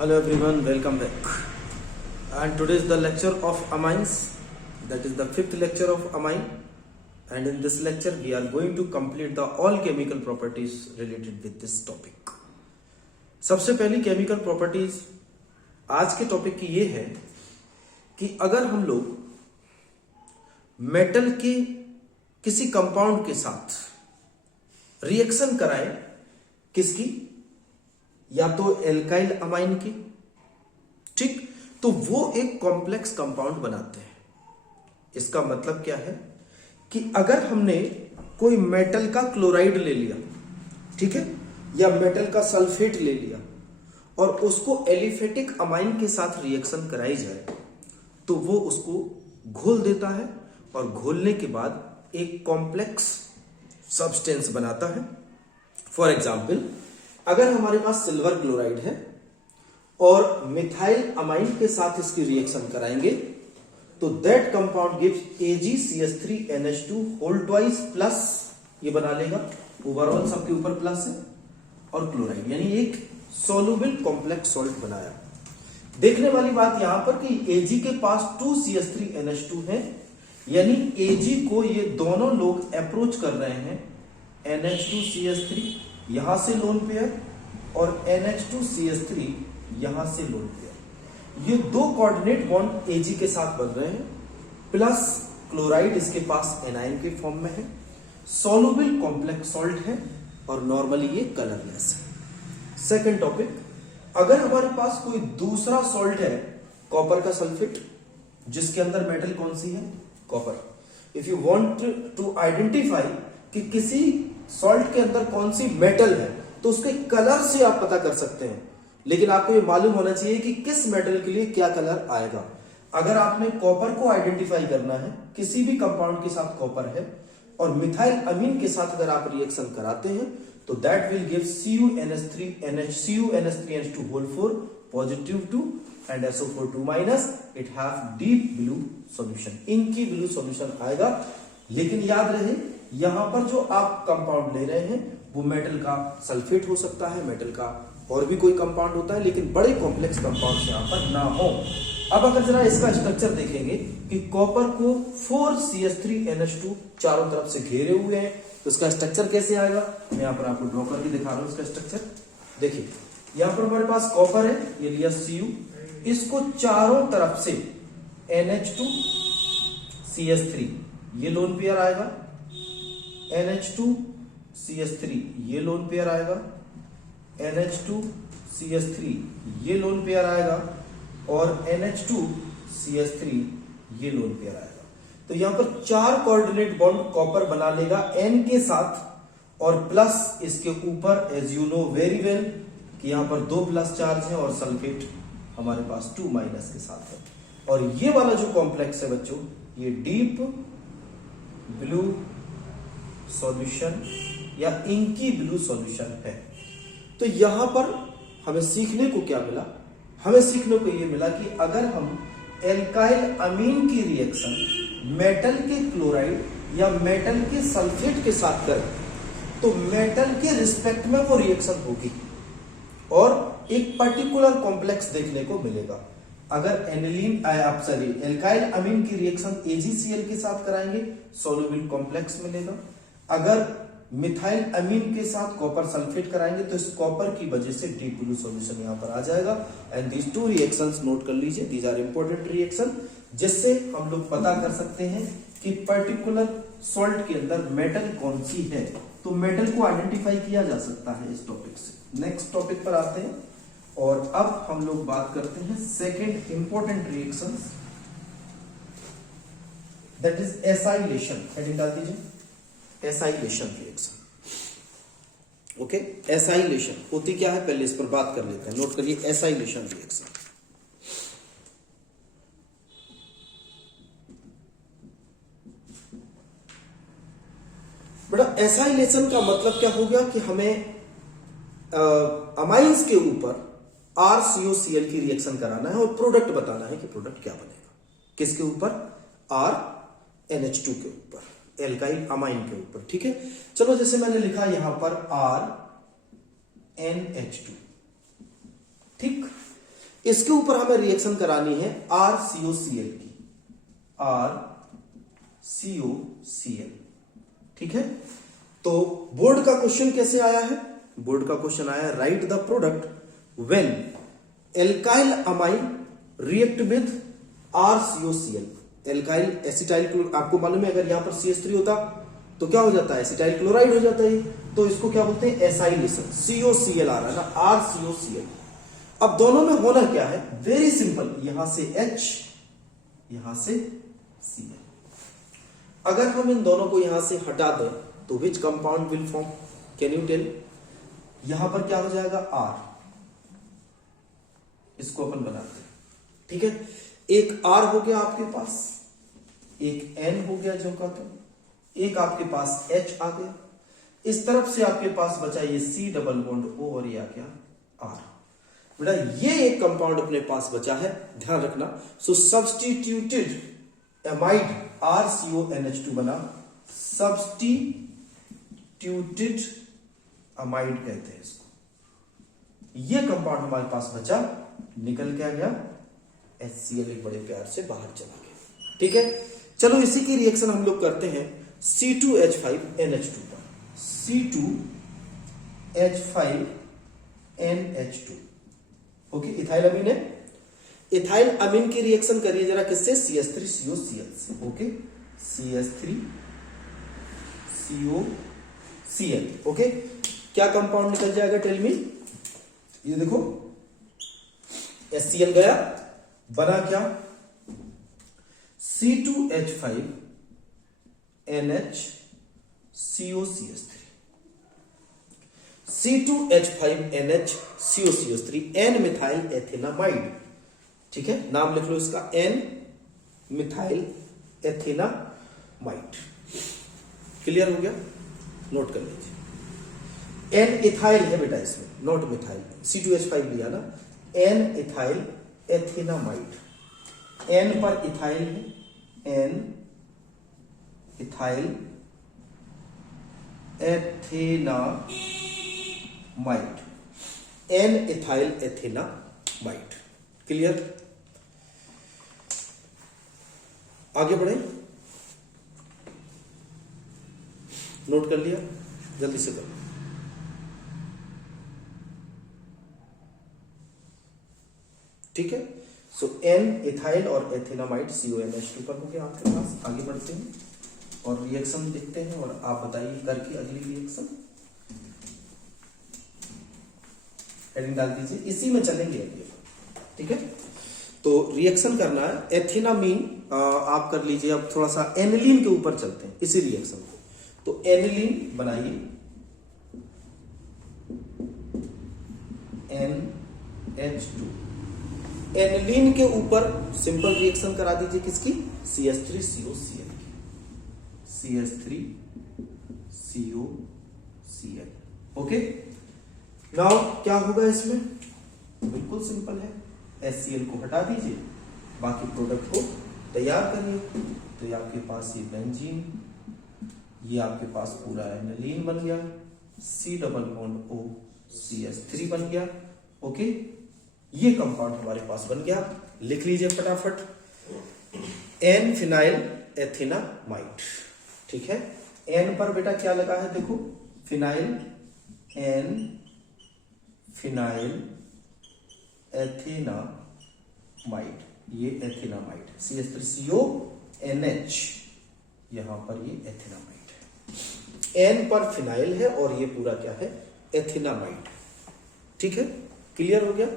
Hello everyone, welcome back. And today is the lecture of amines. That is the fifth lecture of amine. And in this lecture, we are going to complete the all chemical properties related with this topic. सबसे पहली chemical properties आज के topic की ये है कि अगर हम लोग मेटल के किसी कंपाउंड के साथ रिएक्शन कराएं, किसकी, या तो एल्काइल अमाइन की, ठीक, तो वो एक कॉम्प्लेक्स कंपाउंड बनाते हैं। इसका मतलब क्या है कि अगर हमने कोई मेटल का क्लोराइड ले लिया, ठीक है, या मेटल का सल्फेट ले लिया और उसको एलिफेटिक अमाइन के साथ रिएक्शन कराई जाए तो वो उसको घोल देता है और घोलने के बाद एक कॉम्प्लेक्स सब्सटेंस बनाता है। फॉर एग्जाम्पल, अगर हमारे पास सिल्वर क्लोराइड है और मिथाइल अमाइन के साथ इसकी रिएक्शन कराएंगे तो that compound gives AgCH3NH2 whole twice plus, ये बना लेगा, ओवरऑल सबके ऊपर प्लस है, और क्लोराइड, यानी एक सोल्यूबल कॉम्प्लेक्स सॉल्ट बनाया। देखने वाली बात यहां पर कि Ag के पास 2CH3NH2 है, यानी Ag को ये दोनों लोग अप्रोच कर रहे हैं, NH2CH3 यहां से लोन पेयर और NH2CH3 यहां से लोन पेयर, ये दो कोऑर्डिनेट बॉन्ड Ag के साथ बन रहे हैं, प्लस क्लोराइड इसके पास एनाइन के फॉर्म में है, सोल्यूबल कॉम्प्लेक्स सॉल्ट है और नॉर्मली ये कलरलेस है। सेकंड टॉपिक, अगर हमारे पास कोई दूसरा सॉल्ट है, कॉपर का सल्फेट, जिसके अंदर मेटल कौन सी है, copper. If you want to identify कि किसी सॉल्ट के अंदर कौन सी मेटल है तो उसके कलर से आप पता कर सकते हैं, लेकिन आपको ये मालूम होना चाहिए कि किस मेटल के लिए क्या कलर आएगा। अगर आपने कॉपर को आइडेंटिफाई करना है, किसी भी कंपाउंड के साथ कॉपर है और मिथाइल अमीन के साथ अगर आप रिएक्शन कराते हैं तो that will give CuNH3NH2 whole 4 positive 2 and SO4 2 minus, it have deep blue solution, inky blue solution आएगा। लेकिन याद रहे, यहां पर जो आप कंपाउंड ले रहे हैं वो मेटल का सल्फेट हो सकता है, मेटल का और भी कोई कंपाउंड होता है, लेकिन बड़े कॉम्प्लेक्स कंपाउंड यहां पर ना हो। अब अगर जरा इसका स्ट्रक्चर देखेंगे कि कॉपर को 4CH3NH2 चारों तरफ से घेरे हुए हैं, तो इसका स्ट्रक्चर कैसे आएगा, मैं यहां पर आपको ड्रॉ करके दिखा रहा हूं इसका स्ट्रक्चर। देखिए, यहां पर हमारे पास कॉपर है, ये लिया Cu, इसको चारों तरफ से NH2CH3 ये लोन पेयर आएगा, NH2CH3 ये लोन पेयर आएगा, NH2CH3 ये लोन पेयर आएगा और NH2CH3 ये लोन पेयर आएगा। तो यहां पर चार कोऑर्डिनेट बॉन्ड कॉपर बना लेगा N के साथ और प्लस इसके ऊपर, as you know very well, कि यहां पर 2 प्लस चार्ज है और सल्फेट हमारे पास 2 माइनस के साथ है। और ये वाला जो कॉम्प्लेक्स है बच्चों, ये डीप ब्लू सॉल्यूशन या इंकी ब्लू सॉल्यूशन है। तो यहां पर हमें सीखने को क्या मिला, हमें सीखने को यह मिला कि अगर हम एल्काइल अमीन की रिएक्शन मेटल के क्लोराइड या मेटल के सल्फेट के साथ करें तो मेटल के रिस्पेक्ट में वो रिएक्शन होगी और एक पर्टिकुलर कॉम्प्लेक्स देखने को मिलेगा। अगर एल्काइल अमीन की रिएक्शन AgCl के साथ कराएंगे, सोल्यूबल कॉम्प्लेक्स मिलेगा। अगर मिथाइल अमीन के साथ कॉपर सल्फेट कराएंगे तो इस कॉपर की वजह से डीप ब्लू सॉल्यूशन यहां पर आ जाएगा। And these two reactions note कर लीजिए, दीज आर इंपॉर्टेंट रिएक्शन, जिससे हम लोग पता कर सकते हैं कि पर्टिकुलर सॉल्ट के अंदर मेटल कौन सी है, तो मेटल को आइडेंटिफाई किया जा सकता है इस टॉपिक से। नेक्स्ट टॉपिक पर आते हैं और अब हम लोग बात करते हैं second important reaction, that is acylation. Heading डाल दीजिए, एसाइलेशन रिएक्शन। ओके, एसाइलेशन होती क्या है पहले इस पर बात कर लेते हैं, नोट करिए, एसाइलेशन रिएक्शन। बेटा, एसाइलेशन का मतलब क्या हो गया कि हमें अमाइंस के ऊपर RCOCl की रिएक्शन कराना है और प्रोडक्ट बताना है कि प्रोडक्ट क्या बनेगा, किसके ऊपर, RNH2 के ऊपर, एल्काइल अमाइन के ऊपर। ठीक है, चलो जैसे मैंने लिखा यहां पर RNH2, ठीक। इसके ऊपर हमें रिएक्शन करानी है RCOCl की, RCOCl। ठीक है, तो बोर्ड का क्वेश्चन कैसे आया है? बोर्ड का क्वेश्चन आया right the product when alkyl amine react with RCOCl। Alkyl acetyl chloride, आपको मालूम है अगर यहां पर CH3 होता तो क्या हो जाता है? एसिटाइल क्लोराइड हो जाता है। तो इसको क्या बोलते हैं? एसाइलेशन। COCl आ रहा है ना, RCOCl। अब दोनों में होना क्या है? वेरी सिंपल, यहां से H, यहां से Cl। अगर हम इन दोनों को यहां से हटा दें तो which compound will form? Can you tell? यहां पर क्या हो जाएगा? R। इसको अपन बनाते हैं। ठीक है, एक R हो गया आपके पास, एक N हो गया जो कहते हैं, एक आपके पास H आ गया, इस तरफ से आपके पास बचा ये C डबल बॉन्ड O और ये आ गया R। बेटा ये एक कंपाउंड अपने पास बचा है, ध्यान रखना। सो सब्स्टिट्यूटेड एमाइड RCONH2 बना, सब्स्टिट्यूटेड अमाइड कहते हैं इसको। ये कंपाउंड हमारे पास बचा, निकल क्या गया? HCl एक बड़े प्यार से बाहर चला गया। ठीक है, चलो इसी की रिएक्शन हम लोग करते हैं C2H5NH2 पर। C2H5NH2 ओके, इथाइल अमीन है। इथाइल अमीन की रिएक्शन करिए जरा किससे? CH3COCl से। Okay, CH3COCl। ओके, क्या कंपाउंड निकल जाएगा? Tell me. ये देखो HCl गया, बना क्या? C2H5NHCOCH3। C2H5NHCOCH3 N methyl एथेनामाइड। ठीक है, नाम लिख लो इसका, N मिथाइल एथेनामाइड। क्लियर हो गया? नोट कर लीजिए। N इथाइल है बेटा इसमें, नॉट मिथाइल। C2H5 लिया ना, N इथाइल एथेनामाइड। N पर इथाइल है, N ethyl ethanamide, N ethyl ethanamide. Clear? आगे बढ़े, नोट कर लिया? जल्दी से करो। ठीक है, सो N इथाइल और एथेनामाइड CONH2 पर हो गया आपके पास। आगे बढ़ते हैं और रिएक्शन देखते हैं, और आप बताइए करके अगली रिएक्शन। हेडिंग डाल दीजिए, इसी में चलेंगे अगले। ठीक है, तो रिएक्शन करना है एथिनामीन, आप कर लीजिए। अब थोड़ा सा एनिलीन के ऊपर चलते हैं इसी रिएक्शन को। तो एनिलीन बनाइए, NH2। एनिलीन के ऊपर सिंपल रिएक्शन करा दीजिए किसकी? CH3COCl की, CH3COCl। ओके, नाउ क्या होगा इसमें? बिल्कुल सिंपल है, HCl को हटा दीजिए, बाकी प्रोडक्ट को तैयार करिए। तो ये आपके पास ये बेंजीन, ये आपके पास पूरा एनिलीन बन गया, C double bond O CH3 बन गया। ओके, ये कंपाउंड हमारे पास बन गया। लिख लीजिए फटाफट, N फिनाइल एथेनामाइड। ठीक है, N पर बेटा क्या लगा है? देखो फिनाइल, N फिनाइल एथेनामाइड, ये एथेनामाइड, CH3CONH, यहां पर ये एथेनामाइड है। N पर फिनाइल है और ये पूरा क्या है? एथेनामाइड। ठीक है, क्लियर हो गया?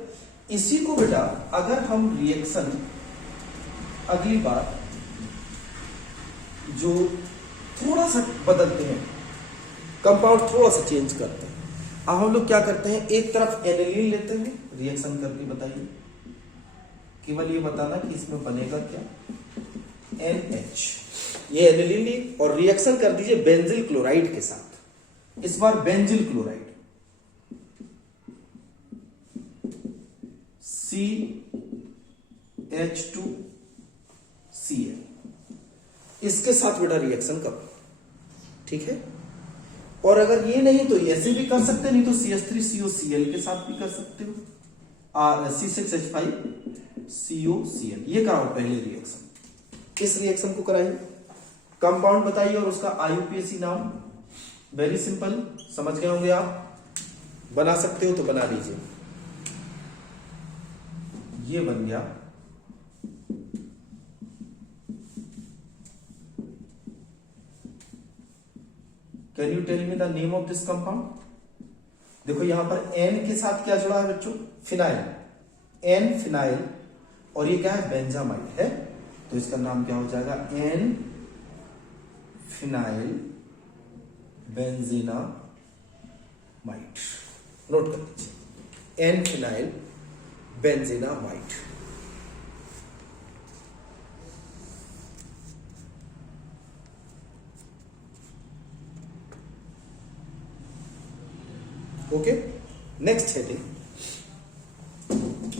इसी को बेटा अगर हम रिएक्शन अगली बार जो थोड़ा सा बदलते हैं, कंपाउंड थोड़ा सा चेंज करते हैं। अब हम लोग क्या करते हैं, एक तरफ एनिलीन लेते हैं, रिएक्शन करके बताइए, केवल ये बताना कि इसमें बनेगा क्या? NH। ये एनिलीन ली और रिएक्शन कर दीजिए बेंजिल क्लोराइड के साथ। इस बार बेंजिल क्लोराइड CH2Cl, इसके साथ बेटा रिएक्शन करो। ठीक है, और अगर ये नहीं तो ऐसे भी कर सकते, नहीं तो CH3COCl के साथ भी कर सकते हो। C6H5COCl, ये कराओ पहले रिएक्शन। इस रिएक्शन को कराइए, कंपाउंड बताइए और उसका IUPAC नाम। वेरी सिंपल, समझ गए होंगे आप, बना सकते हो तो बना लीजिए। ये बन गया can you tell me the name of this compound? देखो यहां पर N के साथ क्या जुड़ा है बच्चों? फिनाइल, N फिनाइल, और ये क्या है? बेंजामाइड है, तो इसका नाम क्या हो जाएगा? N phenyl बेंजीनामाइड। नोट कर लीजिए, N phenyl benzenamide. Okay, next heading.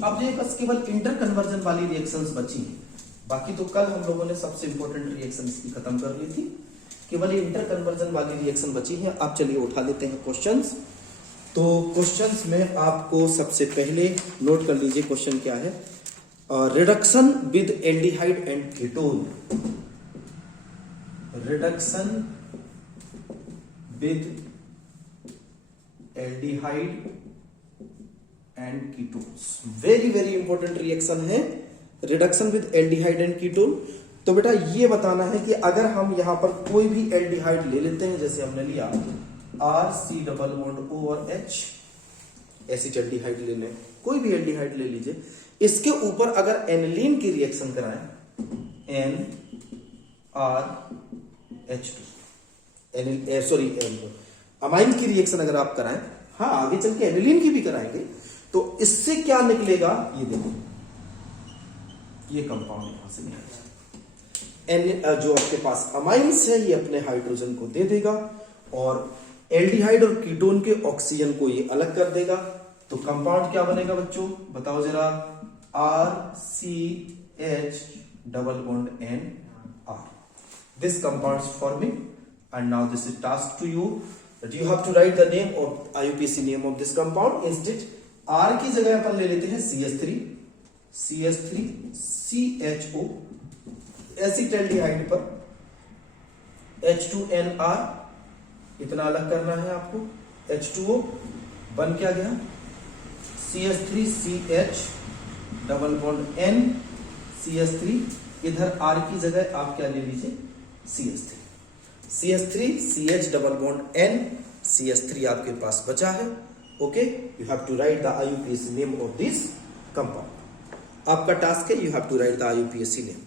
अब ये बस केवल इंटर कन्वर्जन वाली रिएक्शंस बची हैं, बाकी तो कल हम लोगों ने सबसे इंपॉर्टेंट रिएक्शन इसकी खत्म कर ली थी, केवल ये इंटर कन्वर्जन वाली रिएक्शन बची है। आप चलिए उठा लेते हैं क्वेश्चंस। तो क्वेश्चंस में आपको सबसे पहले नोट कर लीजिए क्वेश्चन क्या है। Reduction with aldehyde and ketone, reduction with aldehyde and ketones, very very important reaction है reduction with aldehyde and ketone. तो बेटा ये बताना है कि अगर हम यहां पर कोई भी एल्डिहाइड ले लेते हैं, जैसे हमने लिया RC≡O और H, एसिटाल्डिहाइड ले लें, कोई भी एल्डिहाइड ले लीजिए, इसके ऊपर अगर एनिलीन की रिएक्शन कराएं, NRH2, अमाइन की रिएक्शन अगर आप कराएं, हाँ आगे चल के एनिलीन की भी कराएंगे, तो इससे क्या निकलेगा? ये देखो, ये कंपाउंड यहां से निकलेगा। जो आपके पास अमाइंस है ये अपने हाइड्रोजन को दे देगा और एल्डिहाइड और कीटोन के ऑक्सीजन को ये अलग कर देगा। तो कंपाउंड क्या बनेगा बच्चों, बताओ जरा? RCH≡NR। This compound is forming, and now this is task to you that you have to write the name of IUPAC name of this compound. Instead R की जगह अपन ले लेते हैं CH3CHO, एसिटाल्डिहाइड पर H2NR, इतना अलग करना है आपको। H2O बन क्या गया? CH3CH≡N CH3, इधर R की जगह आप क्या ले लीजिए? CH3 CH3CH≡N CH3 आपके पास बचा है। Okay, you have to write the IUPAC name of this compound. आपका टास्क है, you have to write the IUPAC name.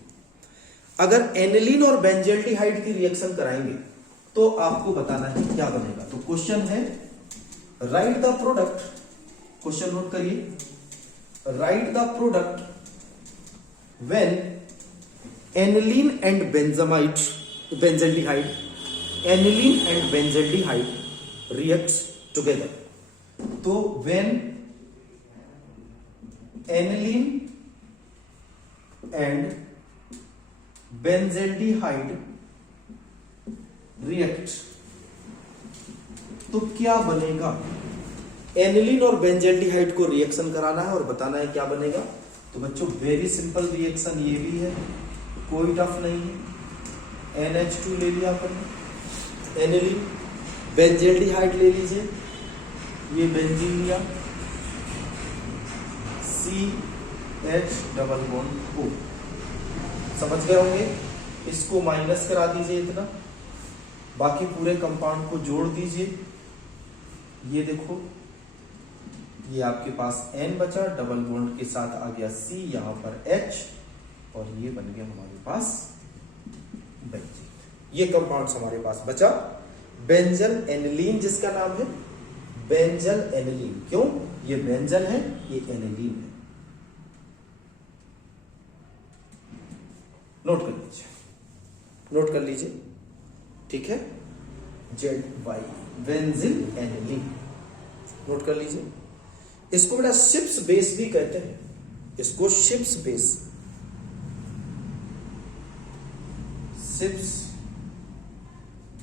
अगर एनिलीन और बेंजल्डिहाइड की रिएक्शन कराएंगे तो आपको बताना है क्या बनेगा। तो क्वेश्चन है write the product, question note करिए, write the product when aniline and benzaldehyde, aniline and benzaldehyde reacts together. तो when aniline and benzaldehyde react, तो क्या बनेगा? एनिलीन और बेंजल्डिहाइड को रिएक्शन कराना है और बताना है क्या बनेगा। तो बच्चों वेरी सिंपल रिएक्शन ये भी है, कोई टफ नहीं है। NH2 ले लिया अपन, एनिलीन, बेंजल्डिहाइड ले लीजिए, ये बेंजीन लिया, CH≡O, समझ गए होंगे। इसको माइनस करा दीजिए इतना, बाकी पूरे कंपाउंड को जोड़ दीजिए। ये देखो, ये आपके पास N बचा, डबल बॉन्ड के साथ आ गया C, यहां पर H, और ये बन गया हमारे पास बेंजीन। ये कंपाउंड हमारे पास बचा बेंजल एनिलीन, जिसका नाम है बेंजल एनिलीन। क्यों? ये बेंजल है, ये एनिलीन है। नोट कर लीजिए, नोट कर लीजिए, ठीक है। ZY बेंजिल एनिलीन, नोट कर लीजिए। इसको बेटा शिप्स बेस भी कहते हैं, इसको शिप्स बेस, शिप्स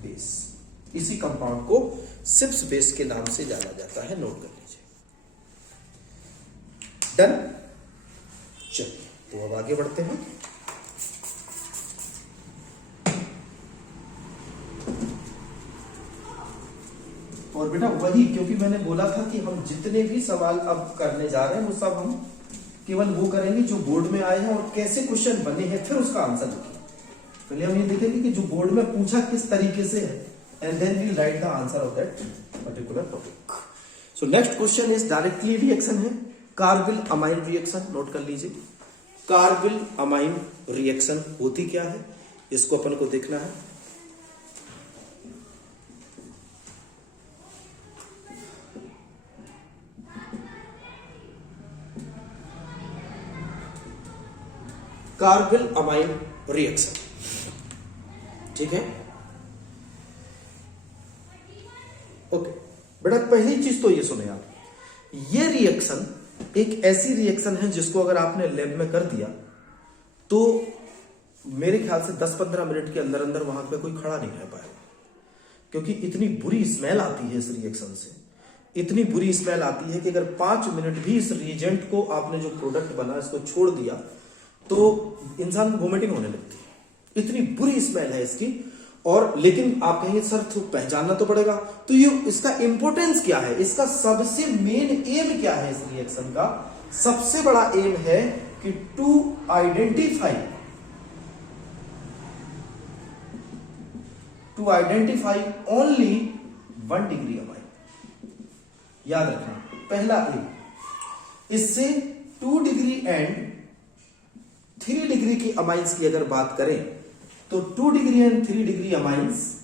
बेस, इसी कंपाउंड को शिप्स बेस के नाम से जाना जाता है। नोट कर लीजिए। डन। चलिए तो अब आगे बढ़ते हैं। और बेटा वही, क्योंकि मैंने बोला था कि हम जितने भी सवाल अब करने जा रहे हैं वो सब हम केवल वो करेंगे जो बोर्ड में आए हैं और कैसे क्वेश्चन बने हैं, फिर उसका आंसर लिखेंगे। पहले हम ये देखेंगे कि जो बोर्ड में पूछा किस तरीके से है, and then we write the answer of that particular topic. So next question is directly reaction है, कार्गिल अमाइन रिएक्शन। नोट कर लीजिए, कार्गिल अमाइन रिएक्शन होती क्या है, इसको अपन को देखना है। कार्गिल अमाइन रिएक्शन, ठीक है। ओके बेटा, पहली चीज तो ये सुने आप, ये रिएक्शन एक ऐसी रिएक्शन है जिसको अगर आपने लैब में कर दिया तो मेरे ख्याल से 10-15 मिनट के अंदर अंदर वहां पे कोई खड़ा नहीं रह पाएगा, क्योंकि इतनी बुरी स्मेल आती है इस रिएक्शन से, इतनी बुरी स्मेल आती है कि अगर 5 मिनट भी इस रिएजेंट को आपने जो प्रोडक्ट बना इसको छोड़ दिया तो इंसान को वोमिटिंग होने लगती है, इतनी बुरी स्मेल है इसकी। और लेकिन आप कहेंगे सर तो पहचानना तो पड़ेगा, तो ये इसका इंपॉर्टेंस क्या है, इसका सबसे मेन एम क्या है इस रिएक्शन का? सबसे बड़ा एम है कि to identify only 1 degree amine. याद रखना पहला एम, इससे 2 डिग्री एंड 3 डिग्री की अमाइंस की अगर बात करें तो 2 degree and 3 degree amines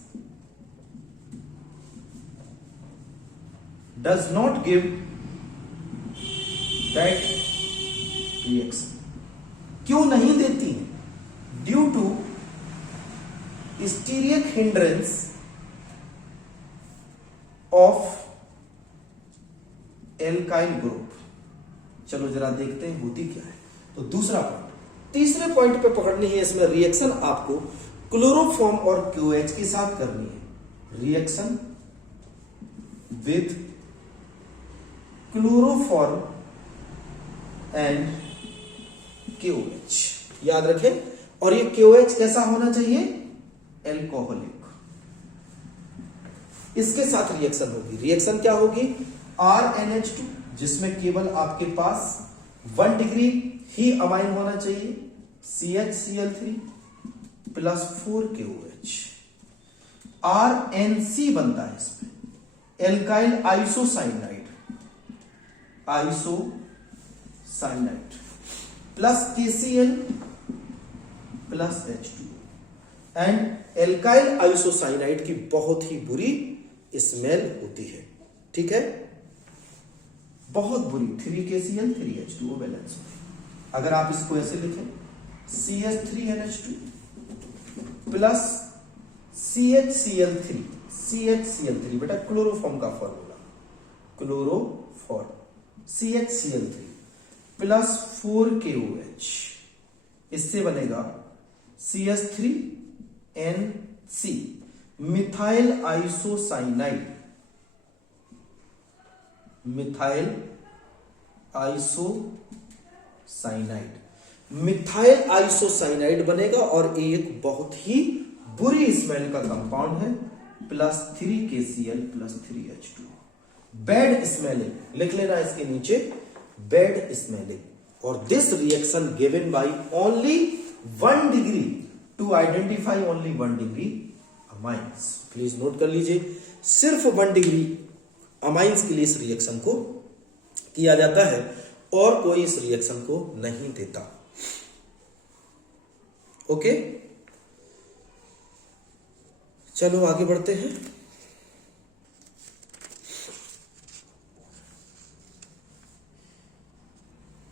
does not give that reaction. क्यों नहीं देती? Due to steric hindrance of alkyl group. चलो जरा देखते हैं होती क्या है। तो दूसरा पॉइंट, तीसरे पॉइंट पे पकड़नी है, इसमें रिएक्शन आपको क्लोरोफॉर्म और क्यूएच के साथ करनी है। Reaction with chloroform and KOH, याद रखें। और ये क्यूएच कैसा होना चाहिए? एल्कोहलिक। इसके साथ रिएक्शन होगी। रिएक्शन क्या होगी? RNH2, जिसमें केवल आपके पास 1 डिग्री ही अमाइन होना चाहिए, CHCl3 प्लस 4KOH। RNC बनता है इसमें, alkyl isocyanide plus KCl plus H2। And alkyl isocyanide की बहुत ही बुरी स्मेल होती है, ठीक है, बहुत बुरी। 3KCl 3H2O बैलेंस होती है। अगर आप इसको ऐसे लिखें, CH3NH2 प्लस CHCl3 बेटा क्लोरोफॉर्म का formula, chloroform CHCl3 plus 4KOH, इससे बनेगा CH3NC methyl isocyanide, methyl isocyanide बनेगा और एक बहुत ही बुरी स्मेल का कंपाउंड है, plus 3KCl plus 3H2। Bad smelling लिख लेना इसके नीचे, बैड स्मेलिंग। और this reaction given by only 1 degree to identify only 1 degree amines. Please note कर लीजिए, सिर्फ 1 डिग्री अमाइंस के लिए इस रिएक्शन को किया जाता है और कोई इस रिएक्शन को नहीं देता। ओके, चलो आगे बढ़ते हैं।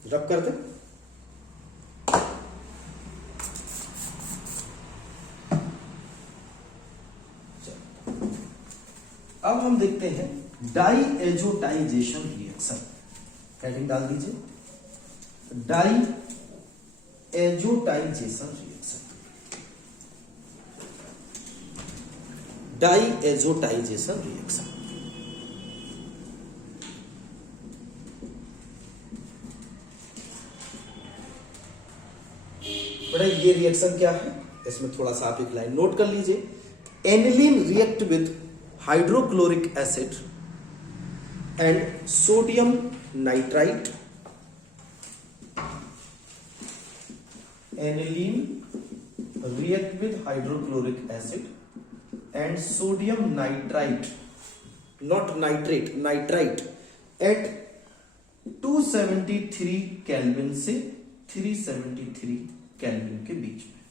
रब कर दे। अब हम देखते हैं डाईएजोटाइजेशन रिएक्शन। हेडिंग डाल दीजिए, डाईएजोटाइजेशन रिएक्शन। डाईएजोटाइजेशन रिएक्शन बेटा ये रिएक्शन क्या है, इसमें थोड़ा सा आप एक लाइन नोट कर लीजिए। Aniline react with hydrochloric acid and sodium nitrite. Aniline react with hydrochloric acid and sodium nitrite, not nitrate, nitrite at 273 kelvin से 373 केल्विन के बीच में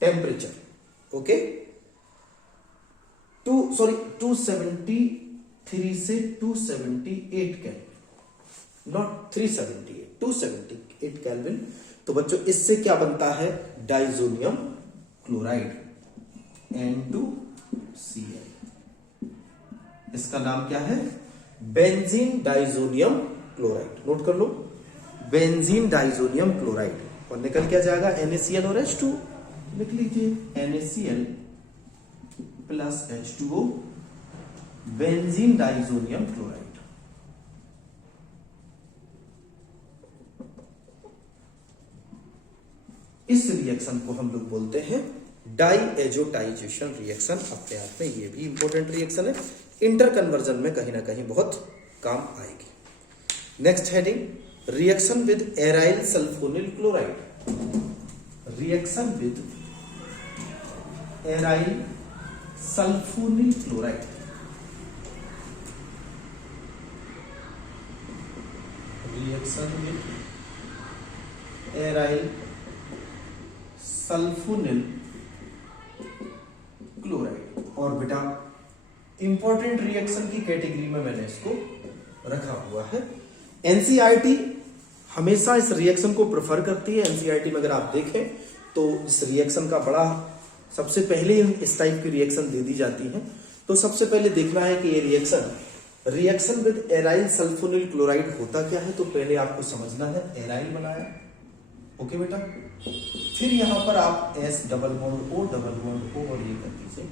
टेम्परेचर। ओके, 273 से 278 केल्विन, नॉट 378, 278 केल्विन। तो बच्चों इससे क्या बनता है, डाइजोनियम क्लोराइड N2Cl। इसका नाम क्या है, बेंजीन डाइजोनियम क्लोराइड। नोट कर लो, बेंजीन डाइजोनियम क्लोराइड। और निकल क्या जाएगा, NaCl और H2 लिख लीजिए, NaCl plus H2O, benzene diazonium chloride. इस रिएक्शन को हम लोग बोलते हैं डाइएजोटाइजेशन रिएक्शन। अपने आप में ये भी इंपॉर्टेंट रिएक्शन है, इंटर कन्वर्जन में कहीं ना कहीं बहुत काम आएगी। Next heading, reaction with aryl sulphonyl chloride. Reaction with aryl sulphonyl chloride. Reaction with aryl sulphonyl chloride. और बेटा इंपॉर्टेंट रिएक्शन की कैटेगरी में मैंने इसको रखा हुआ है। एनसीईआरटी हमेशा इस रिएक्शन को प्रेफर करती है। एनसीईआरटी में अगर आप देखें तो इस रिएक्शन का बड़ा, सबसे पहले इस टाइप की रिएक्शन दे दी जाती है। तो सबसे पहले देखना है कि ये reaction with aryl sulphonyl chloride होता क्या है। तो पहले आपको समझना है, एराइल बनाया, ओके बेटा, फिर यहां पर आप S डबल बॉन्ड O और ये कर दीजिए।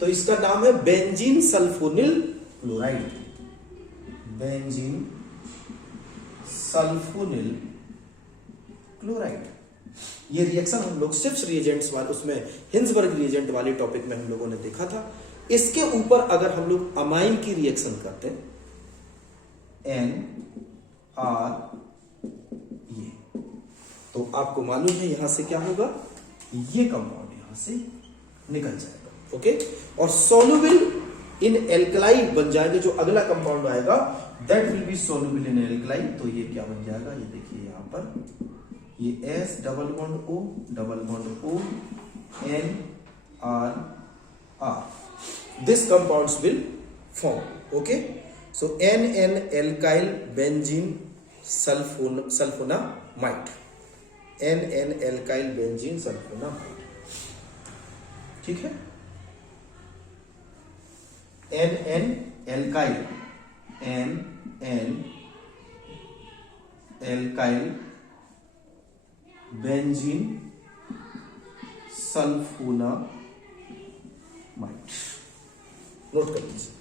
तो इसका नाम है benzene sulphonyl chloride. Benzene sulphonyl chloride. ये रिएक्शन हम लोग सिर्फ रिएजेंट्स वाले, उसमें हिंसबर्ग रिएजेंट वाले टॉपिक में हम लोगों ने देखा था। इसके ऊपर अगर हम लोग अमाइन की रिएक्शन करते हैं, NR, तो आपको मालूम है यहां से क्या होगा, ये कंपाउंड यहां से निकल जाएगा। ओके, और सोलुबल इन एल्कलाई बन जाएगा। जो अगला कंपाउंड आएगा that will be soluble in alkali. तो ये क्या बन जाएगा, ये देखिए यहां पर, ये S double bond O N R R, this compounds will form. Okay, so NN alkyl benzene sulphonamide, NN alkyl benzene sulphonamide. ठीक है, NN alkyl benzene sulphonamide. Note कर लीजिए।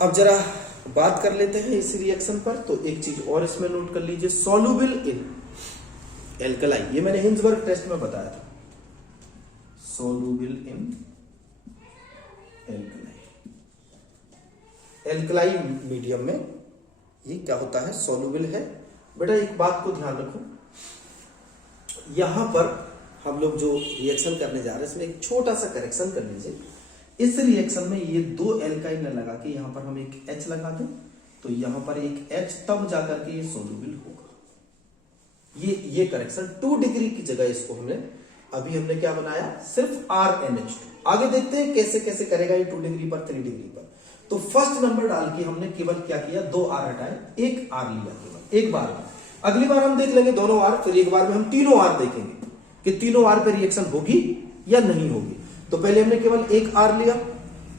अब जरा बात कर लेते हैं इस रिएक्शन पर। तो एक चीज और इसमें नोट कर लीजिए, सॉल्युबल इन एल्कलाई। ये मैंने हिंसबर्ग टेस्ट में बताया था, soluble in alkali. Alkali medium में ये क्या होता है, सॉल्युबल है। बेटा एक बात को ध्यान रखो, यहां पर हम लोग जो रिएक्शन करने जा रहे हैं इसमें एक छोटा सा करेक्शन कर लीजिए। इस रिएक्शन में ये दो एल्काइल न लगा के यहां पर हम एक H लगा दें, तो यहां पर एक H तब जाकर के ये सोल्यूबल होगा। ये करेक्शन 2 डिग्री की जगह इसको हमने क्या बनाया, सिर्फ RNH2। आगे देखते हैं कैसे कैसे करेगा ये 2 डिग्री पर, 3 डिग्री पर। तो फर्स्ट नंबर डाल के हमने केवल क्या किया, 2 R हटाए, 1 R लिया केवल एक बार में। अगली बार हम देख लेंगे दोनों R, फिर एक बार में हम तीनों R देखेंगे कि तीनों R पे रिएक्शन होगी या नहीं होगी। तो पहले हमने केवल 1 R लिया,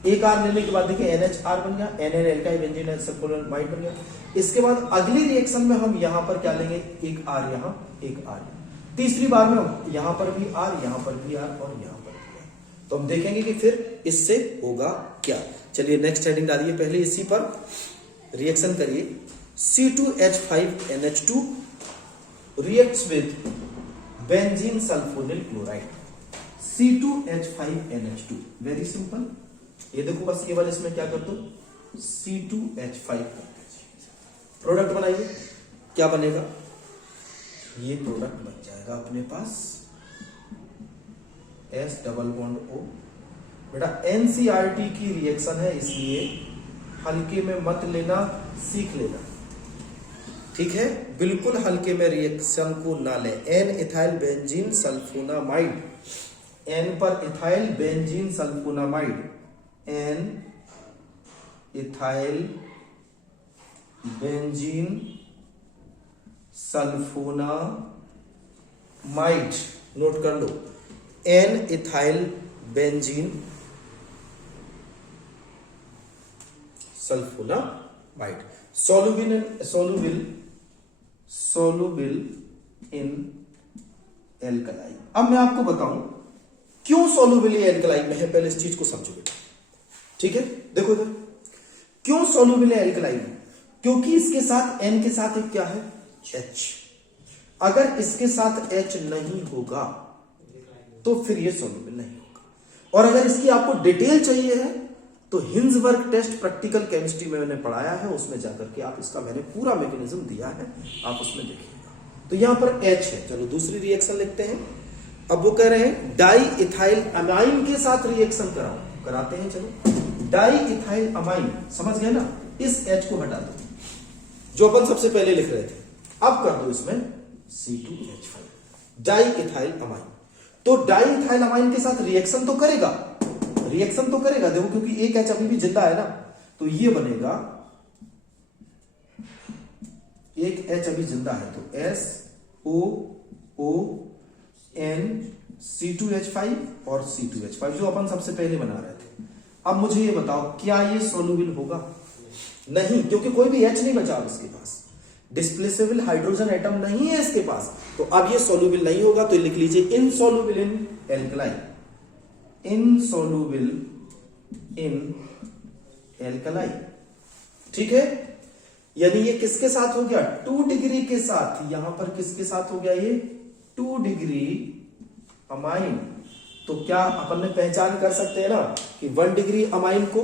1 R लेने के बाद देखिए NHR बन गया, NN एल्काइल बेंजीन सल्फोनामाइड बन गया। इसके बाद अगली रिएक्शन में हम यहां पर क्या लेंगे, 1 R यहां, 1 R। तीसरी बार में यहां पर भी R, यहां पर भी R और यहां पर भी R। तो हम देखेंगे कि फिर इससे होगा क्या। चलिए नेक्स्ट हेडिंग डालिए, पहले इसी पर रिएक्शन करिए। C2H5NH2 reacts with benzene sulphonyl chloride C2H5NH2। Very simple. ये देखो बस केवल इसमें क्या कर दो, C2H5 प्रोडक्ट बनाइए। क्या बनेगा, ये प्रोडक्ट बन जाएगा अपने पास S डबल बॉन्ड O। बेटा NCERT की रिएक्शन है, इसलिए हल्के में मत लेना, सीख लेना, ठीक है। बिल्कुल हल्के में रिएक्शन को ना ले। N ethyl benzene sulphonamide, N पर ethyl benzene sulphonamide, N ethyl benzene sulphonamide, note कर लो, N ethyl benzene sulphonamide, soluble in alkali. अब मैं आपको बताऊं क्यों सोलुबिल एल्कलाई में है, पहले इस चीज को समझो बेटा, ठीक है। देखो इधर, क्यों सोलुबिल एल्कलाई में, क्योंकि इसके साथ N के साथ एक क्या है, H। अगर इसके साथ H नहीं होगा तो फिर ये सोलुबिल नहीं होगा। और अगर इसकी आपको डिटेल चाहिए है तो हिंजबर्ग टेस्ट प्रैक्टिकल केमिस्ट्री में मैंने पढ़ाया है, उसमें जाकर के आप इसका मैंने पूरा मैकेनिज्म दिया है, आप उसमें देखिएगा। तो यहां पर H है। चलो दूसरी रिएक्शन लिखते हैं। अब वो कह रहे हैं डाई इथाइल अमाइन के साथ रिएक्शन कराओ, कराते हैं। चलो डाई इथाइल अमाइन, समझ गए ना, इस H को हटा दो जो अपन सबसे पहले लिख रहे थे, अब कर दो इसमें C2H5 डाई इथाइल अमाइन। तो डाई इथाइल अमाइन के साथ रिएक्शन तो करेगा, रिएक्शन तो करेगा, देखो क्योंकि एक H अभी भी जिंदा है ना, तो ये बनेगा, एक H अभी जिंदा है तो SOON C2H5 और C2H5 जो अपन सबसे पहले बना रहे थे। अब मुझे ये बताओ क्या ये सोलुबिल होगा, नहीं, क्योंकि कोई भी H नहीं बचा अब इसके पास, डिस्प्लेसेबल हाइड्रोजन एटम नहीं है इसके पास, तो अब ये सोलुबिल नहीं होगा। तो लिख लीजिए इनसोलुबिल इन एल्कलाई, इनसोलुबिल इन एल्कलाई, ठीक है। यानी ये किसके साथ हो गया, 2 डिग्री के साथ, यहां पर किसके साथ हो गया, ये 2 डिग्री अमाइन। तो क्या अपन ने पहचान कर सकते हैं ना कि 1 डिग्री अमाइन को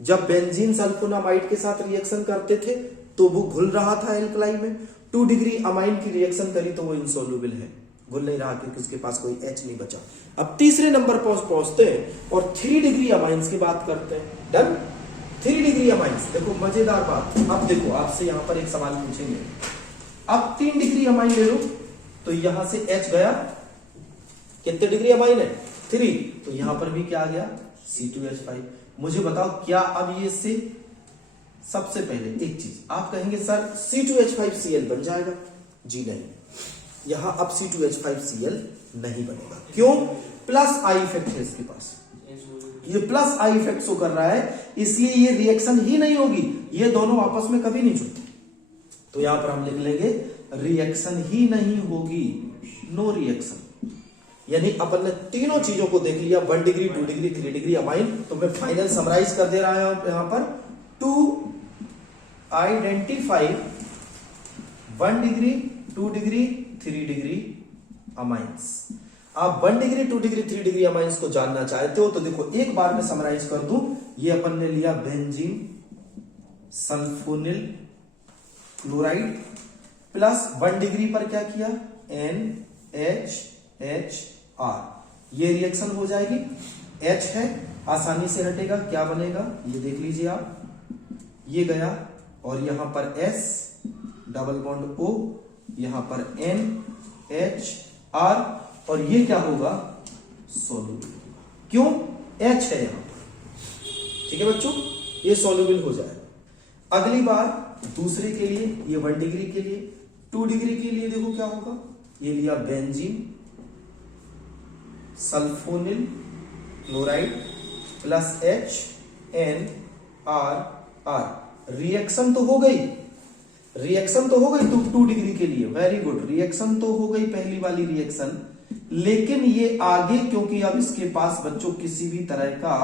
जब बेंजीन सल्फोनामाइड के साथ रिएक्शन करते थे तो वो घुल रहा था एल्कलाई में, 2 डिग्री अमाइन की रिएक्शन करी तो वो इनसोल्यूबल है, घुल नहीं रहा क्योंकि उसके पास कोई H नहीं बचा। अब तीसरे नंबर पर पहुंचते हैं और 3 डिग्री अमाइंस की बात करते हैं। डन, 3 डिग्री अमाइंस, देखो मजेदार बात। अब देखो आपसे यहां पर एक सवाल पूछेंगे, अब 3 डिग्री अमाइन ले लो, तो यहां से H गया, कितने डिग्री अमाइन है, 3, तो यहां पर भी क्या आ गया, C2H5। मुझे बताओ क्या अब ये से सबसे पहले एक चीज आप कहेंगे सर C2H5Cl बन जाएगा, जी नहीं, यहां अब C2H5Cl नहीं बनेगा। क्यों, प्लस आई इफेक्ट है इसके पास, ये प्लस आई इफेक्ट शो कर रहा है, इसलिए ये रिएक्शन ही नहीं होगी, ये दोनों आपस में कभी नहीं जुड़ते। तो यहां पर हम लिख लेंगे रिएक्शन ही नहीं होगी, नो रिएक्शन। यानी अपन ने तीनों चीजों को देख लिया, 1 डिग्री, 2 डिग्री, 3 डिग्री अमाइन। तो मैं फाइनल समराइज कर दे रहा हूं यहां पर, to identify 1 degree, 2 degree, 3 degree amines. आप 1 डिग्री, 2 डिग्री, 3 डिग्री अमाइंस को जानना चाहते हो तो देखो एक बार में समराइज कर दूं, ये अपन ने लिया benzene sulphonyl chloride plus 1 degree पर क्या किया, NHHR, ये रिएक्शन हो जाएगी, H है आसानी से हटेगा, क्या बनेगा ये देख लीजिए आप, ये गया और यहां पर S डबल बॉन्ड O, यहां पर NHR और ये क्या होगा, सोल्यूबल। क्यों, H है यहां पर, ठीक है बच्चों, ये सोल्यूबल हो जाएगा। अगली बार दूसरे के लिए, ये 1 डिग्री के लिए, 2 डिग्री के लिए देखो क्या होगा, ये लिया benzene sulphonyl chloride plus HNR, reaction तो हो गई, रिएक्शन तो हो गई 2 डिग्री के लिए, वेरी गुड, रिएक्शन तो हो गई पहली वाली रिएक्शन, लेकिन ये आगे क्योंकि अब इसके पास बच्चों किसी भी तरह का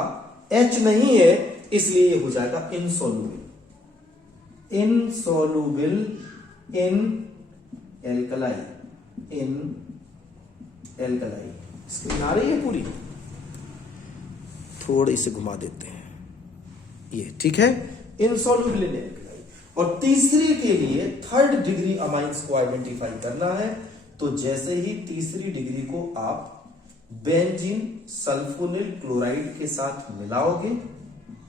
H नहीं है, इसलिए ये हो जाएगा insoluble, insoluble in alkali, in alkali. Screen आ रही है पूरी, थोड़ी से घुमा देते हैं, ये ठीक है, इनसॉल्युबल इन एल्कलाई। और तीसरी के लिए थर्ड डिग्री अमाइंस को आइडेंटिफाई करना है, तो जैसे ही तीसरी डिग्री को आप बेंजीन सल्फोनिल क्लोराइड के साथ मिलाओगे,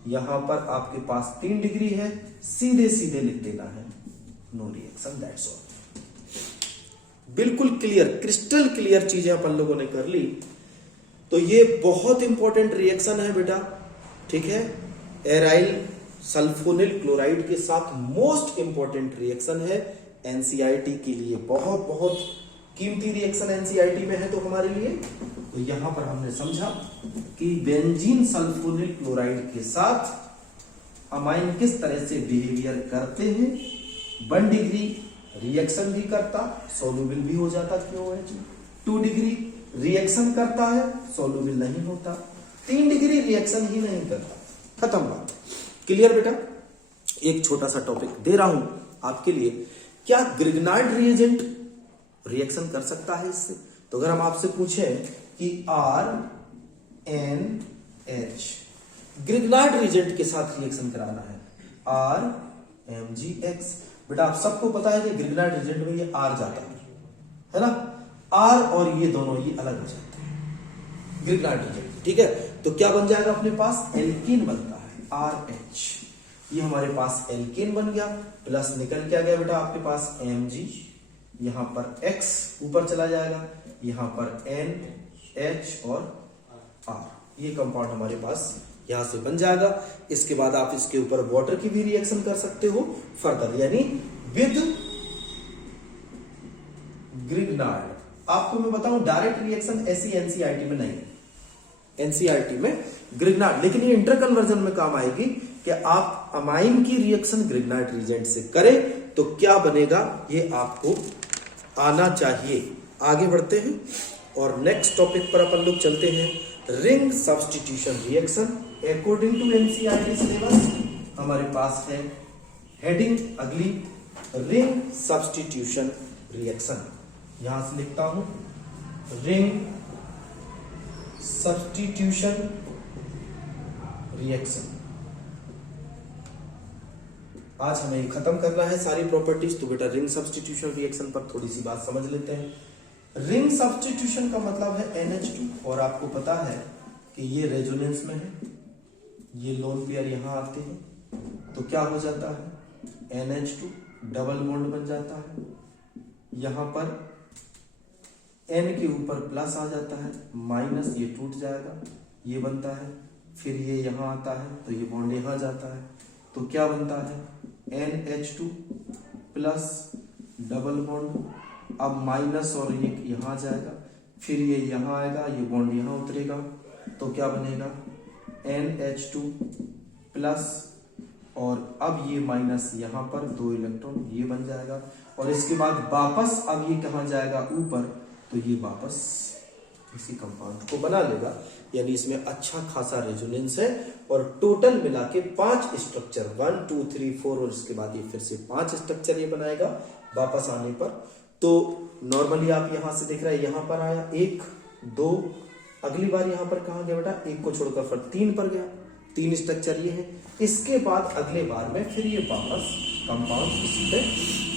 यहां पर आपके पास 3 डिग्री है, सीधे सीधे लिख देना है नो रिएक्शन, दैट्स ऑल। बिल्कुल क्लियर, क्रिस्टल क्लियर चीजें अपन लोगों ने कर ली। तो ये बहुत इंपॉर्टेंट रिएक्शन है बेटा, ठीक है, एराइल सल्फोनिल क्लोराइड के साथ मोस्ट इंपॉर्टेंट रिएक्शन है एनसीईआरटी के लिए, बहुत बहुत कीमती रिएक्शन एनसीईआरटी में है तो हमारे लिए। तो यहां पर हमने समझा कि बेंजीन सल्फोनिल क्लोराइड के साथ अमाइन किस तरह से बिहेवियर करते हैं। 1 डिग्री रिएक्शन भी करता, सोल्यूबल भी हो जाता KOH। 2 डिग्री रिएक्शन करता है, सोल्यूबल नहीं होता। 3 डिग्री रिएक्शन ही नहीं करता, खत्म बात। क्लियर बेटा? एक छोटा सा टॉपिक दे रहा हूं आपके लिए, क्या ग्रिग्नार्ड रिएजेंट रिएक्शन कर सकता है इससे? तो अगर हम आपसे पूछें कि RNH ग्रिग्नार्ड रिएजेंट के साथ रिएक्शन कराना है, RMgX, बेटा आप सबको पता है कि ग्रिग्नार्ड रिएजेंट में ये R जाता है ना, R और ये दोनों ये अलग हो जाते हैं ग्रिग्नार्ड रिएजेंट, ठीक है। तो क्या बन जाएगा अपने पास? एल्कीन बनता है RH, ये हमारे पास एल्कीन बन गया, प्लस निकल क्या गया बेटा आपके पास Mg, यहां पर X ऊपर चला जाएगा, यहां पर NH और R, ये कंपाउंड हमारे पास यहां से बन जाएगा। इसके बाद आप इसके ऊपर वाटर की भी रिएक्शन कर सकते हो फर्दर, यानी विद ग्रिग्नार्ड। आपको मैं बताऊं डायरेक्ट रिएक्शन ऐसी एनसीईआरटी में नहीं है, एनसीईआरटी में ग्रिग्नार्ड, लेकिन ये इंटर कन्वर्जन में काम आएगी कि आप अमाइन की रिएक्शन ग्रिग्नार्ड रिएजेंट से करें तो क्या बनेगा, ये आपको आना चाहिए। आगे बढ़ते हैं और नेक्स्ट टॉपिक पर अपन लोग चलते हैं, ring substitution reaction. According to NCERT syllabus हमारे पास है हेडिंग अगली, रिंग सब्स्टिट्यूशन रिएक्शन। यहां से लिखता हूं रिंग सब्स्टिट्यूशन रिएक्शन। आज हमें खत्म करना है सारी प्रॉपर्टीज, तो बेटा रिंग सब्स्टिट्यूशन रिएक्शन पर थोड़ी सी बात समझ लेते हैं। रिंग सब्स्टिट्यूशन का मतलब है NH2, और आपको पता है कि ये रेजोनेंस में है, ये लोन पेयर यहां आते हैं, तो क्या हो जाता है NH2 डबल बॉन्ड बन जाता है, यहां पर N के ऊपर प्लस आ जाता है, माइनस ये टूट जाएगा, ये बनता है, फिर ये यहां आता है तो ये बॉन्ड यहां जाता है, तो क्या बनता है NH2 प्लस डबल बॉन्ड, अब माइनस और ये यहां जाएगा, फिर ये यहां आएगा, ये बॉन्ड यहां उतरेगा, तो क्या बनेगा NH2 प्लस, और अब ये माइनस यहां पर 2 इलेक्ट्रॉन ये बन जाएगा, और इसके बाद वापस अब ये कहां जाएगा ऊपर, तो ये वापस इसी कंपाउंड को बना लेगा, यानी इसमें अच्छा खासा रेजोनेंस है। और टोटल मिला के 5 स्ट्रक्चर 1 2 3 4, और इसके बाद ये फिर से 5 स्ट्रक्चर ये बनाएगा वापस आने पर। तो नॉर्मली आप यहां से देख रहे हैं, यहां पर आया 1 2, अगली बार यहां पर कहां गया बेटा, 1 को छोड़कर फिर 3 पर गया, 3 स्ट्रक्चर ये है। इसके बाद अगले बार में फिर ये वापस कंपाउंड इसी पे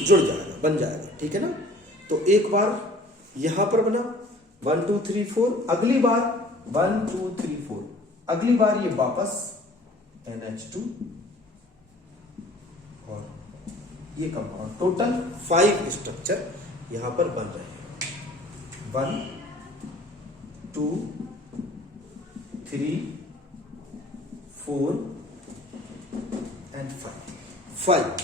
जुड़ जाएगा, बन जाएगा, ठीक है ना। तो एक बार यहां पर बना 1 2 3 4, अगली बार 1 2 3 4, अगली बार ये वापस NH2 और ये कंपाउंड, टोटल 5 स्ट्रक्चर यहां पर बन रहे हैं। 1 2 3 4 एंड 5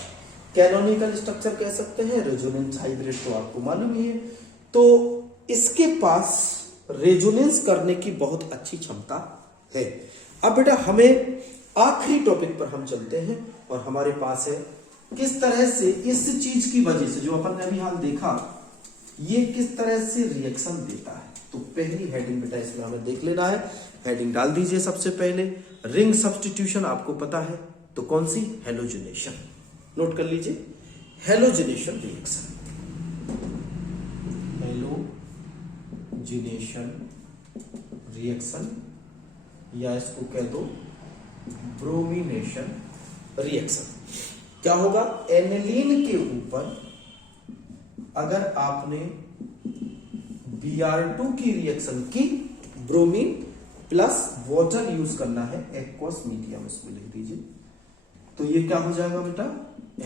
कैनोनिकल स्ट्रक्चर कह सकते हैं। रेजोनेंस हाइब्रिड तो आपको मालूम ही है। तो इसके पास रेजोनेंस करने की बहुत अच्छी क्षमता है। अब बेटा हमें आखिरी टॉपिक पर हम चलते हैं, और हमारे पास है किस तरह से इस चीज की वजह से जो अपन ने अभी हाल देखा, ये किस तरह से रिएक्शन देता है। तो पहली हेडिंग बेटा इसमें हमें देख लेना है। हेडिंग डाल दीजिए सबसे पहले, रिंग सब्स्टिट्यूशन आपको पता है, तो कौन सी, हेलोजिनेशन। नोट कर लीजिए, halogenation reaction, halogenation halogenation reaction, या इसको कह दो ब्रोमिनेशन रिएक्शन। क्या होगा, एनिलीन के ऊपर अगर आपने Br2 की रिएक्शन की, ब्रोमीन प्लस वाटर यूज करना है, एक्वस मीडियम इसको लिख दीजिए, तो ये क्या हो जाएगा बेटा,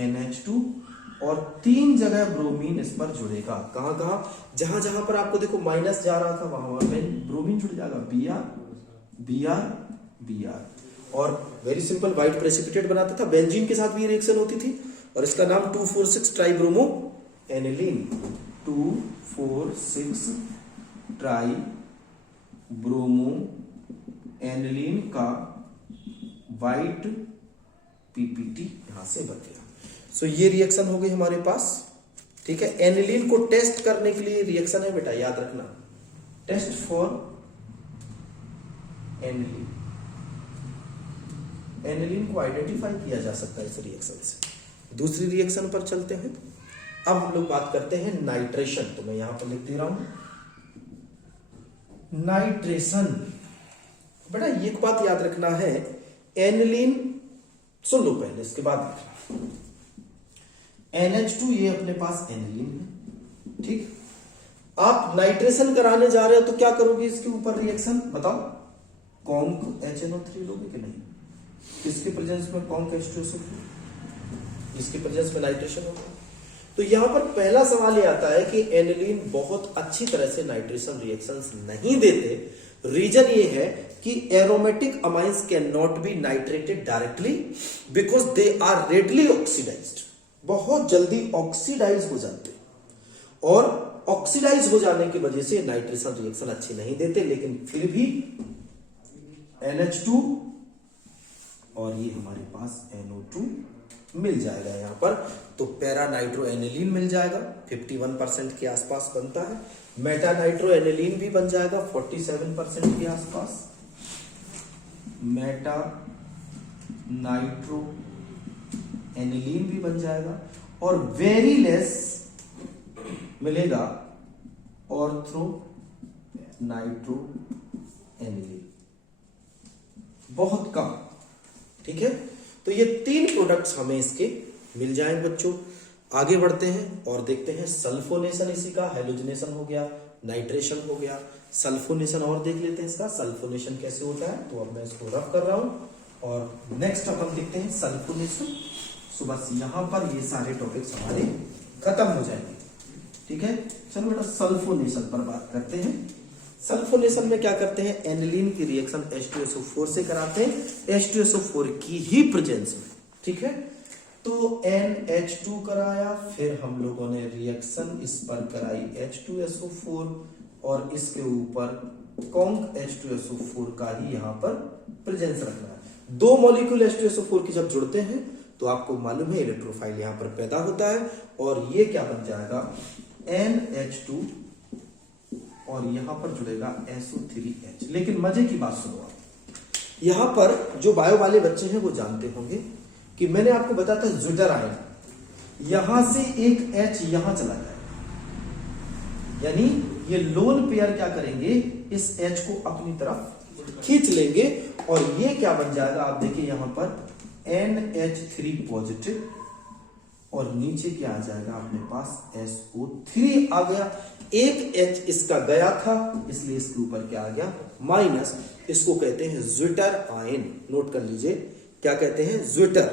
NH2, और 3 जगह ब्रोमीन इस पर जुड़ेगा। कहां कहां, जहां जहां पर आपको देखो माइनस जा रहा था वहां ब्रोमीन जुड़ जाएगा, Br Br, और वेरी सिंपल व्हाइट प्रेसिपिटेट बनाता था। बेंजीन के साथ भी रिएक्शन होती थी और इसका नाम 2,4,6 tribromo aniline, 2,4,6 try bromo aniline का व्हाइट पीपीटी यहां से बन गया। सो ये रिएक्शन हो गई हमारे पास, ठीक है। एनिलीन को टेस्ट करने के लिए रिएक्शन है बेटा, याद रखना, टेस्ट फॉर एनिलीन, एनिलीन को आइडेंटिफाई किया जा सकता है इस रिएक्शन से। दूसरी रिएक्शन पर चलते हैं। अब हम लोग बात करते हैं नाइट्रेशन, तो मैं यहां पर लिख दे रहा हूं नाइट्रेशन। बेटा एक बात याद रखना है, एनिलीन सुन लो पहले, इसके बाद लिखना। NH2 ये अपने पास एनिलीन है, ठीक। आप नाइट्रेशन कराने जा रहे हो तो क्या करोगे इसके ऊपर रिएक्शन, बताओ, कॉन्क HNO3 लोगे कि नहीं, किसके प्रेजेंस में कॉन्क H2SO4, इसके प्रेजेंस में नाइट्रेशन होगा। तो यहां पर पहला सवाल ये आता है कि एनिलीन बहुत अच्छी तरह से नाइट्रेशन रिएक्शंस नहीं देते। रीजन ये है कि aromatic amines can not be nitrated directly because they are readily oxidised, बहुत जल्दी ऑक्सीडाइज हो जाते, और ऑक्सीडाइज हो जाने की वजह से नाइट्रेशन रिएक्शन अच्छी नहीं देते। लेकिन फिर भी NH2 और ये हमारे पास NO2 मिल जाएगा यहां पर, तो पैरा नाइट्रो एनिलीन मिल जाएगा, 51% के आसपास बनता है। मेटा नाइट्रो एनिलीन भी बन जाएगा 47% के आसपास, मेटा नाइट्रो एनिलीन भी बन जाएगा, और वेरी लेस मिलेगा ऑर्थो नाइट्रो एनिलीन, बहुत कम, ठीक है। तो ये 3 प्रोडक्ट्स हमें इसके मिल जाएंगे बच्चों। आगे बढ़ते हैं और देखते हैं सल्फोनेशन, इसी का हैलोजिनेशन हो गया, नाइट्रेशन हो गया, सल्फोनेशन और देख लेते हैं इसका सल्फोनेशन कैसे होता है। तो अब मैं इसको रफ कर रहा हूं और नेक्स्ट अपन देखते हैं सल्फोनेशन। सो बस यहां पर ये सारे टॉपिक्स हमारे खत्म हो जाएंगे, ठीक है। चलो बेटा सल्फोनेशन पर बात करते हैं। सल्फोनेशन में क्या करते हैं, एनिलीन की रिएक्शन H2SO4 से कराते हैं, H2SO4 की ही प्रेजेंस में, ठीक है। तो NH2 कराया, फिर हम लोगों ने रिएक्शन इस पर कराई H2SO4, और इसके ऊपर कॉन्क H2SO4 का ही यहां पर प्रेजेंस रखना है। 2 मॉलिक्यूल H2SO4 की जब जुड़ते हैं तो आपको मालूम है इलेक्ट्रोफाइल यहां पर पैदा होता है, और ये क्या बन जाएगा NH2, और यहां पर जुड़ेगा SO3H। लेकिन मजे की बात सुनो, आप यहां पर जो बायो वाले बच्चे हैं वो जानते होंगे कि मैंने आपको बताया था ज्विटर आयन, यहां से एक H यहां चला जाए, यानी ये लोन पेयर क्या करेंगे, इस H को अपनी तरफ खींच लेंगे, और ये क्या बन जाएगा, आप देखिए यहां पर NH3 पॉजिटिव, और नीचे क्या आ जाएगा अपने पास SO3 आ गया। एक H इसका गया था, इसलिए इसके ऊपर क्या आ गया, माइनस। इसको कहते हैं ज्विटर आयन, नोट कर लीजिए, क्या कहते हैं, ज्विटर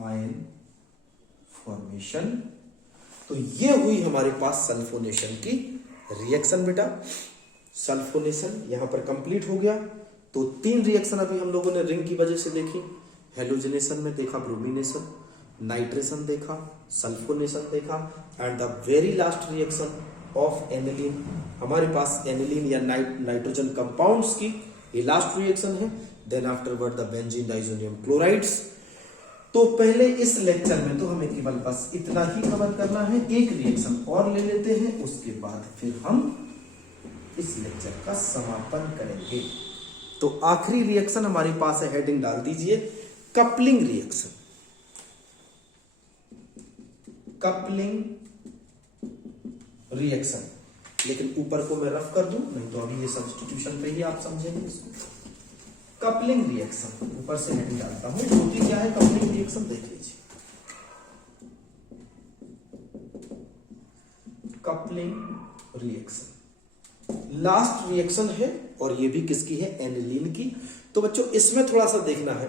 आयन फॉर्मेशन। तो ये हुई हमारे पास सल्फोनेशन की रिएक्शन बेटा। सल्फोनेशन यहां पर कंप्लीट हो गया। तो 3 रिएक्शन अभी हम लोगों ने रिंग की वजह से देखी, हेलोजिनेशन में देखा ब्रोमिनेशन, नाइट्रेशन देखा, सल्फोनेशन देखा, and the very last reaction of aniline, हमारे पास एनिलीन या नाइट्रोजन कंपाउंड्स की ये लास्ट रिएक्शन है। Then afterward the benzene diazonium chlorides. तो पहले इस लेक्चर में तो हमें केवल बस इतना ही कवर करना है, एक रिएक्शन और ले लेते हैं, उसके बाद फिर हम इस लेक्चर का समापन करेंगे। तो आखिरी रिएक्शन हमारे पास है, हेडिंग डाल दीजिए, कपलिंग रिएक्शन। Coupling reaction. लेकिन ऊपर को मैं रफ कर दूं, नहीं तो अभी ये सब्स्टिट्यूशन पे ही आप समझेंगे इसको। कपलिंग रिएक्शन ऊपर से हेडिंग डालता हूं, जो कि क्या है कपलिंग रिएक्शन, देख लीजिए। कपलिंग रिएक्शन लास्ट रिएक्शन है, और ये भी किसकी है, एनिलीन की। तो बच्चों इसमें थोड़ा सा देखना है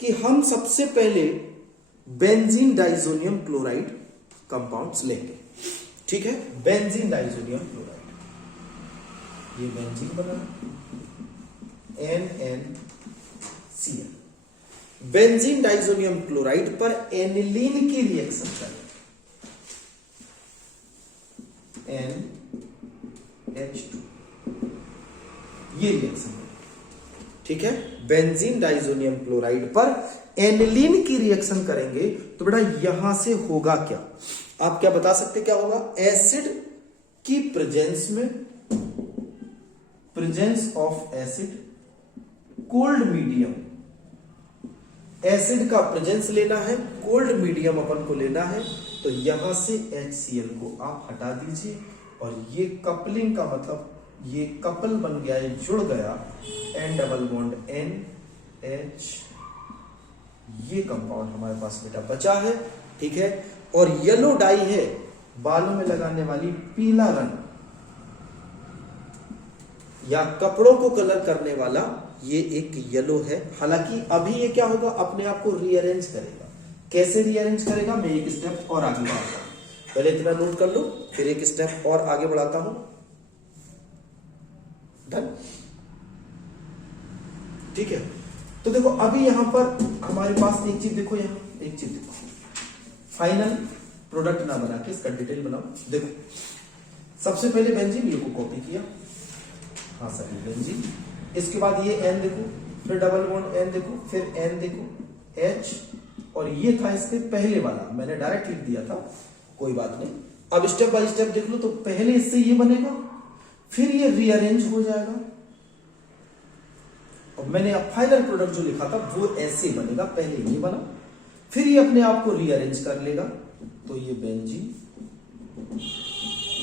कि हम सबसे पहले बेंजीन डाइजोनियम क्लोराइड कंपाउंड्स लेंगे। ठीक है, बेंजीन डाइजोनियम क्लोराइड, ये बेंजीन बना NNCl। बेंजीन डाइजोनियम क्लोराइड पर एनिलीन की रिएक्शन करें, NH2, ये रिएक्शन है। ठीक है, बेंजीन डाइजोनियम क्लोराइड पर एनिलीन की रिएक्शन करेंगे तो बेटा यहां से होगा क्या, आप क्या बता सकते क्या होगा, एसिड की प्रेजेंस में, presence of acid, cold medium, acid का प्रेजेंस लेना है, कोल्ड मीडियम अपन को लेना है, तो यहां से HCl को आप हटा दीजिए, और ये कपलिंग का मतलब ये कपल बन गया, ये जुड़ गया, N डबल बॉन्ड NH, ये कंपाउंड हमारे पास बेटा बचा है। ठीक है, और येलो डाई है बालों में लगाने वाली, पीला रंग या कपड़ों को कलर करने वाला, ये एक येलो है। हालांकि अभी ये क्या होगा, अपने आप को रीअरेंज करेगा। कैसे रीअरेंज करेगा, मैं एक स्टेप और आगे बढ़ाता हूं, पहले इतना नोट कर लो, फिर एक स्टेप और आगे बढ़ाता हूं। डन, ठीक है। तो देखो अभी यहां पर हमारे पास एक चीज देखो, यहां एक चीज देखो, फाइनल प्रोडक्ट ना बना के इसका डिटेल बनाओ। देखो सबसे पहले बेंजीन, ये को कॉपी किया, हाँ सर ये बेंजीन, इसके बाद ये N देखो, फिर डबल बॉन्ड N देखो, फिर N देखो, H, और ये था इसके पहले वाला, मैंने डायरेक्ट लिख दिया था, कोई बात नहीं। अब स्टेप बाय स्टेप देख लो, तो पहले इससे ये बनेगा, फिर ये रीअरेंज हो जाएगा, और मैंने अब फाइनल प्रोडक्ट जो लिखा था वो ऐसे बनेगा, पहले ये बना, फिर ये अपने आप को रीअरेंज कर लेगा, तो ये बेंजीन,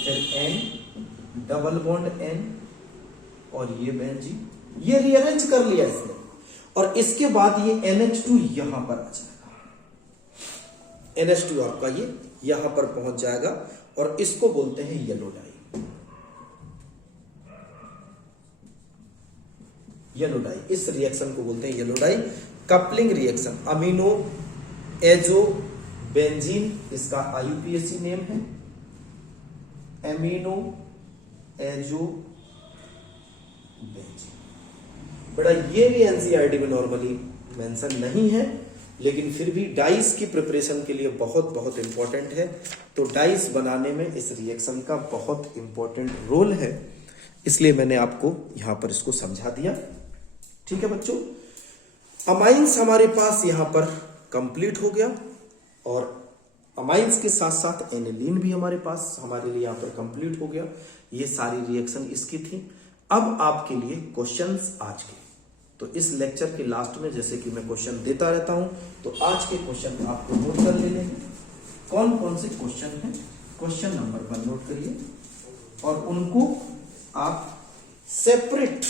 फिर N डबल बॉन्ड N, और ये बेंजीन, ये रीअरेंज कर लिया इसने, और इसके बाद ये NH2 यहां पर आ जाएगा, NH2 आपका ये यहां पर पहुंच जाएगा, और इसको बोलते हैं येलो डाई। येलो डाई, इस रिएक्शन को बोलते हैं yellow die. Coupling reaction, amino azo benzene, इसका IUPAC नेम है, एमिनो एजो बेंजीन। बेटा ये भी NCERT में नॉर्मली मेंशन नहीं है, लेकिन फिर भी डाइस की प्रिपरेशन के लिए बहुत बहुत इंपॉर्टेंट है। तो डाइस बनाने में इस रिएक्शन का बहुत इंपॉर्टेंट रोल है, इसलिए मैंने आपको यहां पर इसको समझा दिया। ठीक है बच्चों, अमाइंस हमारे पास यहां पर कंप्लीट हो गया, और अमाइंस के साथ साथ एनिलीन भी हमारे पास हमारे लिए यहां पर कंप्लीट हो गया। ये सारी रिएक्शन इसकी थी। अब आपके लिए क्वेश्चंस आज के, तो इस लेक्चर के लास्ट में जैसे कि मैं क्वेश्चन देता रहता हूं, तो आज के क्वेश्चन आपको नोट कर लेने हैं। कौन कौन से क्वेश्चन हैं, क्वेश्चन नंबर 1 नोट करिए, और उनको आप सेपरेट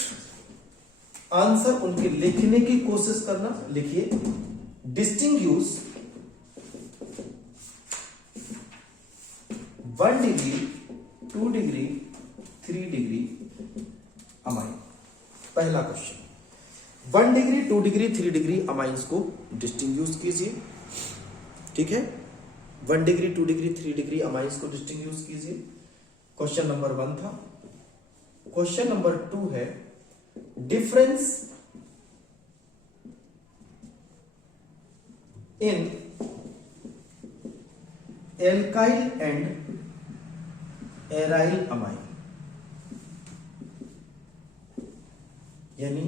आंसर उनके लिखने की कोशिश करना। लिखिए, distinguish 1 degree, 2 degree, 3 degree amine. पहला question, 1 degree, 2 degree, 3 degree amines को डिस्टिंग्विश कीजिए। ठीक है, 1 डिग्री, 2 डिग्री, 3 डिग्री अमाइंस को डिस्टिंग्विश कीजिए। क्वेश्चन नंबर 1 था। क्वेश्चन नंबर 2 है, difference in alkyl and aryl amine, यानी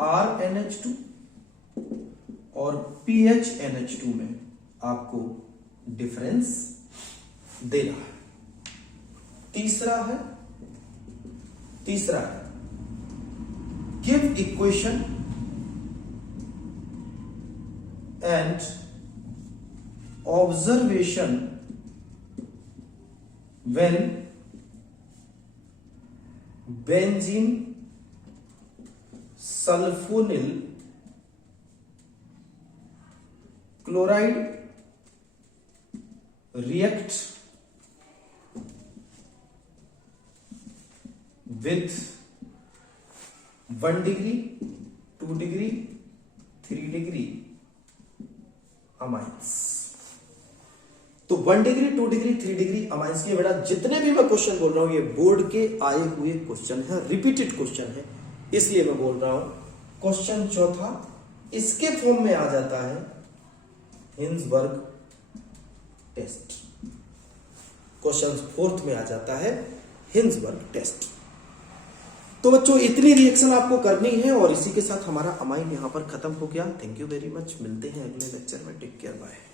RNH2 और PHNH2 में आपको डिफरेंस देना है। तीसरा है give equation and observation when benzene sulfonyl chloride react with 1 degree, 2 degree, 3 degree amines. तो 1 डिग्री, 2 डिग्री, 3 डिग्री अमाइंस के बेटा जितने भी मैं क्वेश्चन बोल रहा हूं ये बोर्ड के आए हुए क्वेश्चन है, रिपीटेड क्वेश्चन है, इसलिए मैं बोल रहा हूं। क्वेश्चन चौथा इसके फॉर्म में आ जाता है हिंसबर्ग टेस्ट। क्वेश्चन फोर्थ में आ जाता है हिंसबर्ग टेस्ट। तो बच्चों इतनी रिएक्शन आपको करनी है और इसी के साथ हमारा अमाइन यहां पर खत्म हो गया। थैंक यू वेरी मच, मिलते हैं अगले लेक्चर में। Take care, bye.